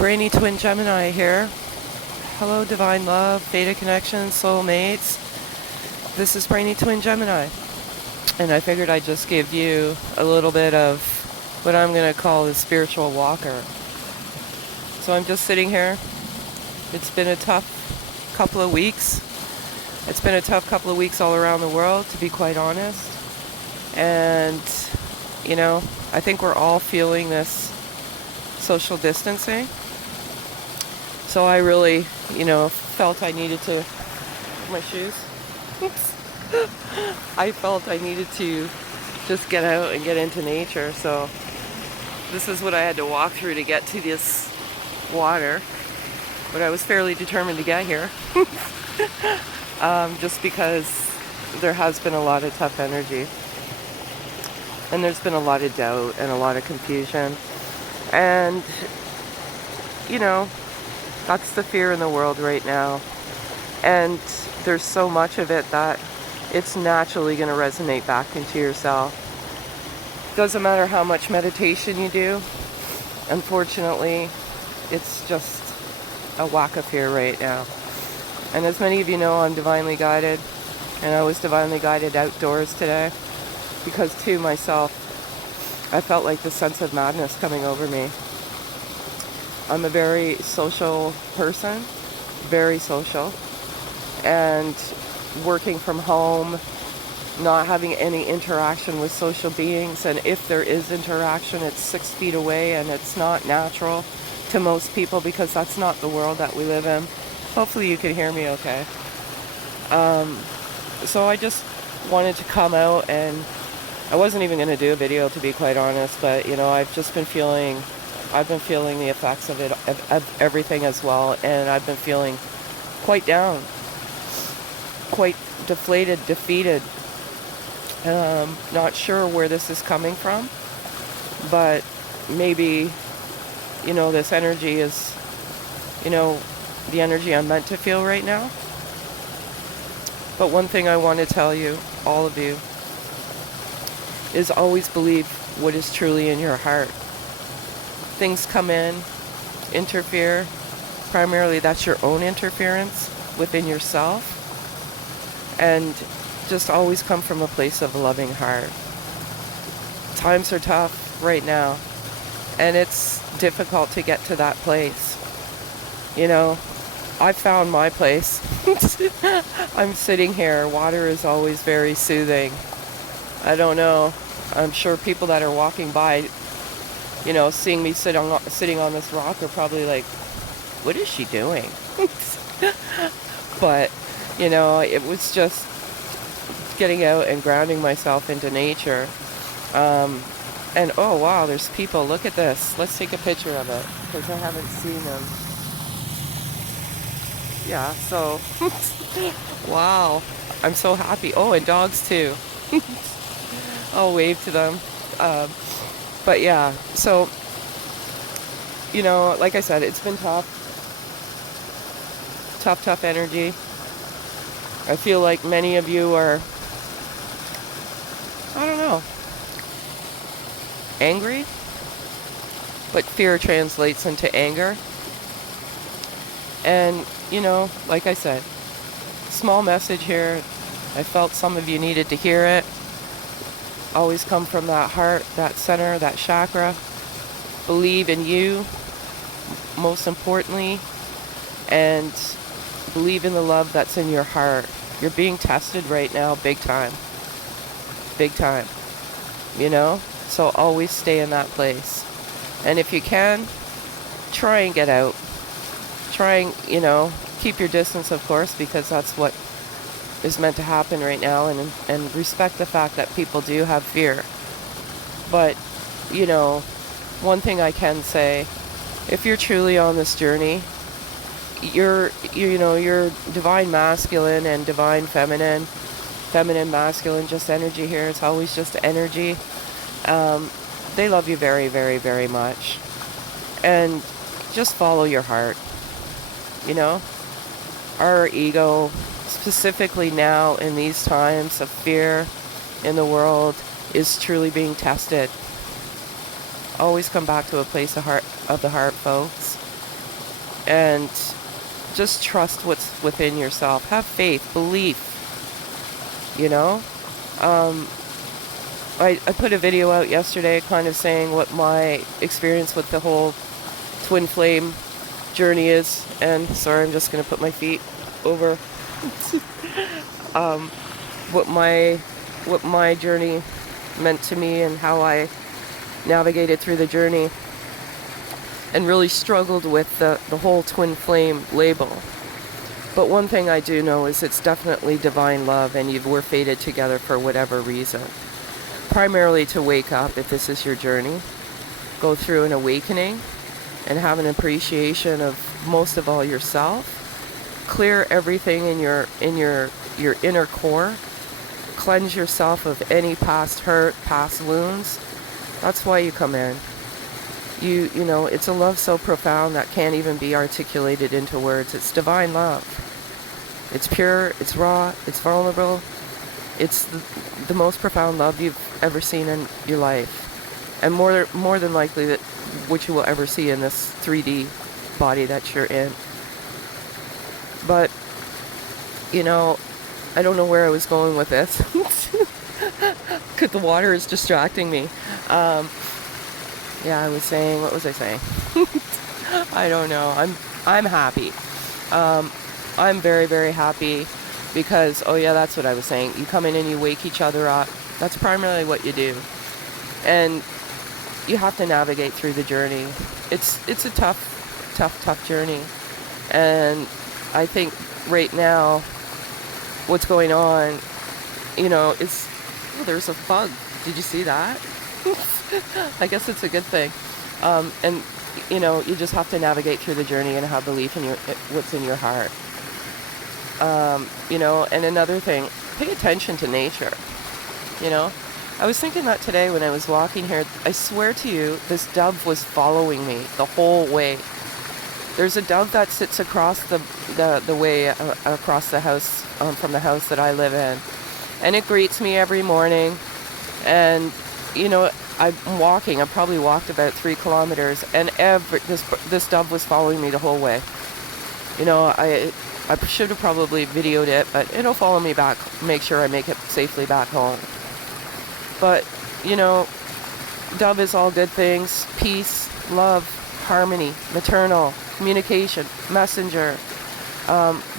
Brainy Twin Gemini here. Hello, Divine Love, Theta Connections, Soulmates. This is Brainy Twin Gemini. And I figured I'd just give you a little bit of what I'm going to call the spiritual walker. So I'm just sitting here. It's been a tough couple of weeks. It's been a tough couple of weeks all around the world, to be quite honest. And, you know, I think we're all feeling this social distancing. So I really, felt I needed to, my shoes, I felt I needed to just get out and get into nature. So this is what I had to walk through to get to this water. But I was fairly determined to get here. Just because there has been a lot of tough energy. And there's been a lot of doubt and a lot of confusion. And, that's the fear in the world right now. And there's so much of it that it's naturally going to resonate back into yourself. Doesn't matter how much meditation you do. Unfortunately, it's just a whack of fear right now. And as many of you know, I'm divinely guided. And I was divinely guided outdoors today. Because too, myself, I felt like the sense of madness coming over me. I'm a very social person, very social, and working from home, not having any interaction with social beings, and if there is interaction, it's 6 feet away, and it's not natural to most people because that's not the world that we live in. Hopefully you can hear me okay. So I just wanted to come out, and I wasn't even going to do a video, to be quite honest, but I've been feeling the effects of it, of everything as well, and I've been feeling quite down, quite deflated, defeated. Not sure where this is coming from, but maybe, this energy is, the energy I'm meant to feel right now. But one thing I want to tell you, all of you, is always believe what is truly in your heart. Things come in, interfere. Primarily, that's your own interference within yourself. And just always come from a place of a loving heart. Times are tough right now. And it's difficult to get to that place. I found my place. I'm sitting here. Water is always very soothing. I don't know. I'm sure people that are walking by, seeing me sitting on this rock are probably like, what is she doing? But, it was just getting out and grounding myself into nature. And oh wow, there's people. Look at this. Let's take a picture of it because I haven't seen them. Yeah, so, wow. I'm so happy. Oh, and dogs too. I'll wave to them. But yeah, so, like I said, it's been tough. Tough energy. I feel like many of you are, I don't know, angry. But fear translates into anger. And, like I said, small message here. I felt some of you needed to hear it. Always come from that heart, that center, that chakra. Believe in you, most importantly, and believe in the love that's in your heart. You're being tested right now, big time. Big time. So always stay in that place. And if you can, try and get out. Try and, keep your distance, of course, because that's what is meant to happen right now, and respect the fact that people do have fear. But, one thing I can say, if you're truly on this journey, you're divine masculine and divine feminine, masculine, just energy here. It's always just energy. They love you very, very, very much. And just follow your heart. Our ego, specifically now in these times of fear in the world, is truly being tested. Always come back to a place of the heart, folks. and just trust what's within yourself. Have faith, belief, you know. Um, I put a video out yesterday kind of saying what my experience with the whole twin flame journey is. And sorry, I'm just going to put my feet over. um, what my journey meant to me and how I navigated through the journey, and really struggled with the whole twin flame label. But one thing I do know is it's definitely divine love, and we're fated together for whatever reason. Primarily to wake up, if this is your journey, go through an awakening and have an appreciation of, most of all, yourself. Clear everything in your inner core. Cleanse yourself of any past hurt, past wounds. That's why you come in. You know, it's a love so profound that can't even be articulated into words. It's divine love. It's pure, it's raw, it's vulnerable. It's the most profound love you've ever seen in your life. And more than likely that what you will ever see in this 3D body that you're in. But, you know, I don't know where I was going with this. Because the water is distracting me. Yeah, I was saying, what was I saying? I don't know. I'm happy. I'm very, very happy because, oh yeah, that's what I was saying. You come in and you wake each other up. That's primarily what you do. And you have to navigate through the journey. It's a tough journey. And I think right now, what's going on, you know, is, oh, there's a bug. Did you see that? I guess it's a good thing. And, you know, you just have to navigate through the journey and have belief in what's in your heart. You know, and another thing, pay attention to nature. You know, I was thinking that today when I was walking here. I swear to you, this dove was following me the whole way. There's a dove that sits across the way across the house, from the house that I live in, and it greets me every morning. And you know, I'm walking. I probably walked about 3 kilometers, and this dove was following me the whole way. You know, I should have probably videoed it, but it'll follow me back. Make sure I make it safely back home. But you know, dove is all good things: peace, love, harmony, maternal, communication, messenger.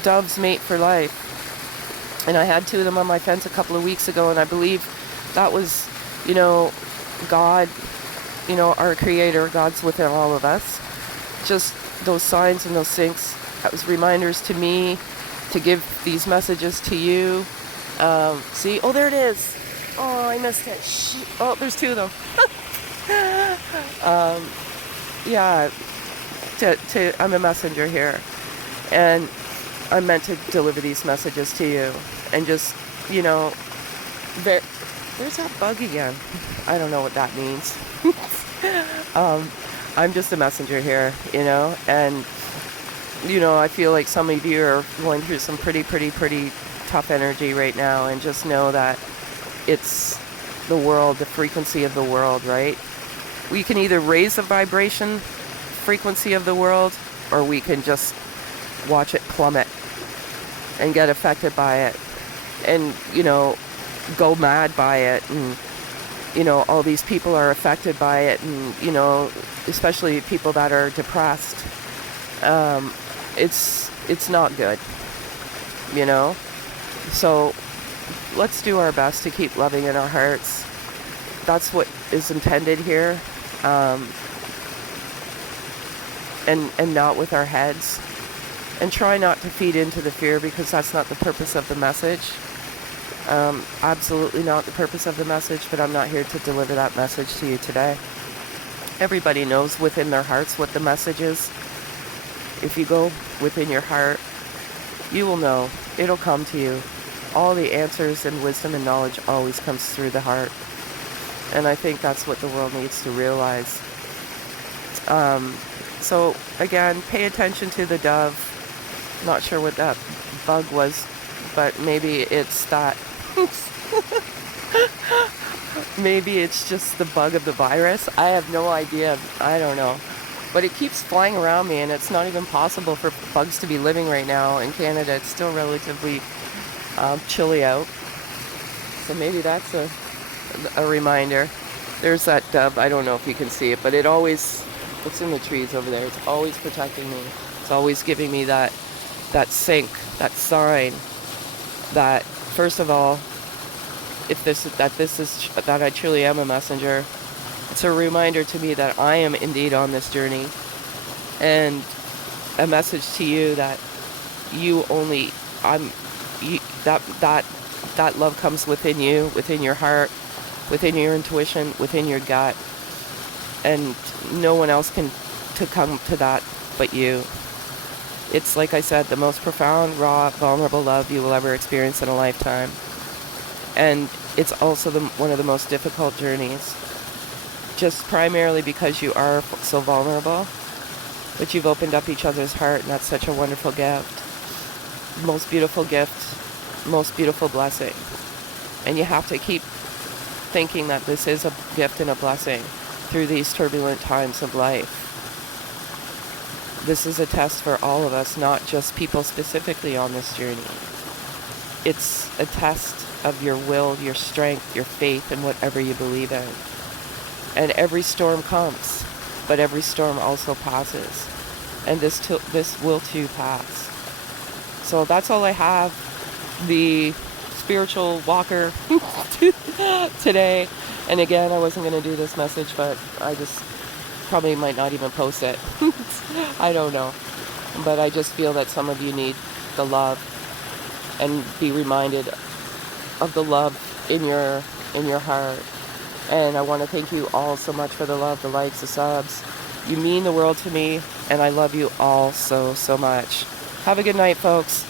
Doves mate for life. And I had 2 of them on my fence a couple of weeks ago, and I believe that was, you know, God, you know, our creator. God's within all of us. Just those signs and those things, that was reminders to me to give these messages to you. See, oh, there it is. Oh, I missed it. Shoot. Oh, there's 2 of them. Yeah, I'm a messenger here, and I'm meant to deliver these messages to you. And just, you know, there's that bug again. I don't know what that means. I'm just a messenger here, you know, and, you know, I feel like some of you are going through some pretty tough energy right now, and just know that it's the world, the frequency of the world, right? We can either raise the vibration frequency of the world, or we can just watch it plummet and get affected by it, and, you know, go mad by it. And, you know, all these people are affected by it, and, you know, especially people that are depressed. It's not good, you know. So let's do our best to keep loving in our hearts. That's what is intended here. And not with our heads. And try not to feed into the fear, because that's not the purpose of the message. Absolutely not the purpose of the message, but I'm not here to deliver that message to you today. Everybody knows within their hearts what the message is. If you go within your heart, you will know. It'll come to you. All the answers and wisdom and knowledge always comes through the heart. And I think that's what the world needs to realize. So again, pay attention to the dove. Not sure what that bug was, but maybe it's that. Maybe it's just the bug of the virus. I have no idea. I don't know. But it keeps flying around me, and it's not even possible for bugs to be living right now in Canada. It's still relatively chilly out. So maybe that's a reminder. There's that dove. I don't know if you can see it, but it's in the trees over there. It's always protecting me. It's always giving me that sync, that sign that, first of all, that I truly am a messenger. It's a reminder to me that I am indeed on this journey, and a message to you that that love comes within you, within your heart, within your intuition, within your gut, and no one else can to come to that but you. It's, like I said, the most profound, raw, vulnerable love you will ever experience in a lifetime. And it's also one of the most difficult journeys, just primarily because you are so vulnerable, but you've opened up each other's heart, and that's such a wonderful gift. Most beautiful gift, most beautiful blessing. And you have to keep thinking that this is a gift and a blessing through these turbulent times of life. This is a test for all of us, not just people specifically on this journey. It's a test of your will, your strength, your faith in whatever you believe in. And every storm comes, but every storm also passes. And this will too pass. So that's all I have. The spiritual walker today. And again, I wasn't going to do this message, but I just probably might not even post it. I don't know. But I just feel that some of you need the love, and be reminded of the love in your heart. And I want to thank you all so much for the love, the likes, the subs. You mean the world to me, and I love you all so, so much. Have a good night, folks.